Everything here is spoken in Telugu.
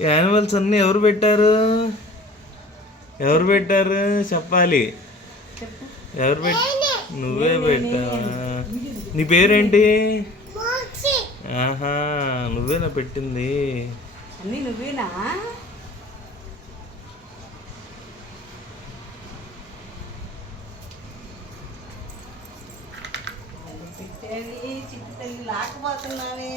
యానిమల్స్ అన్నీ ఎవరు పెట్టారు? చెప్పాలి. ఎవరు నువ్వే పెట్టావా? నీ పేరేంటి? ఆహా, నువ్వేనా పెట్టింది? అన్నీ నువ్వేనా? పెట్టేది చిట్టి తల్లి లాకపోతున్నావే.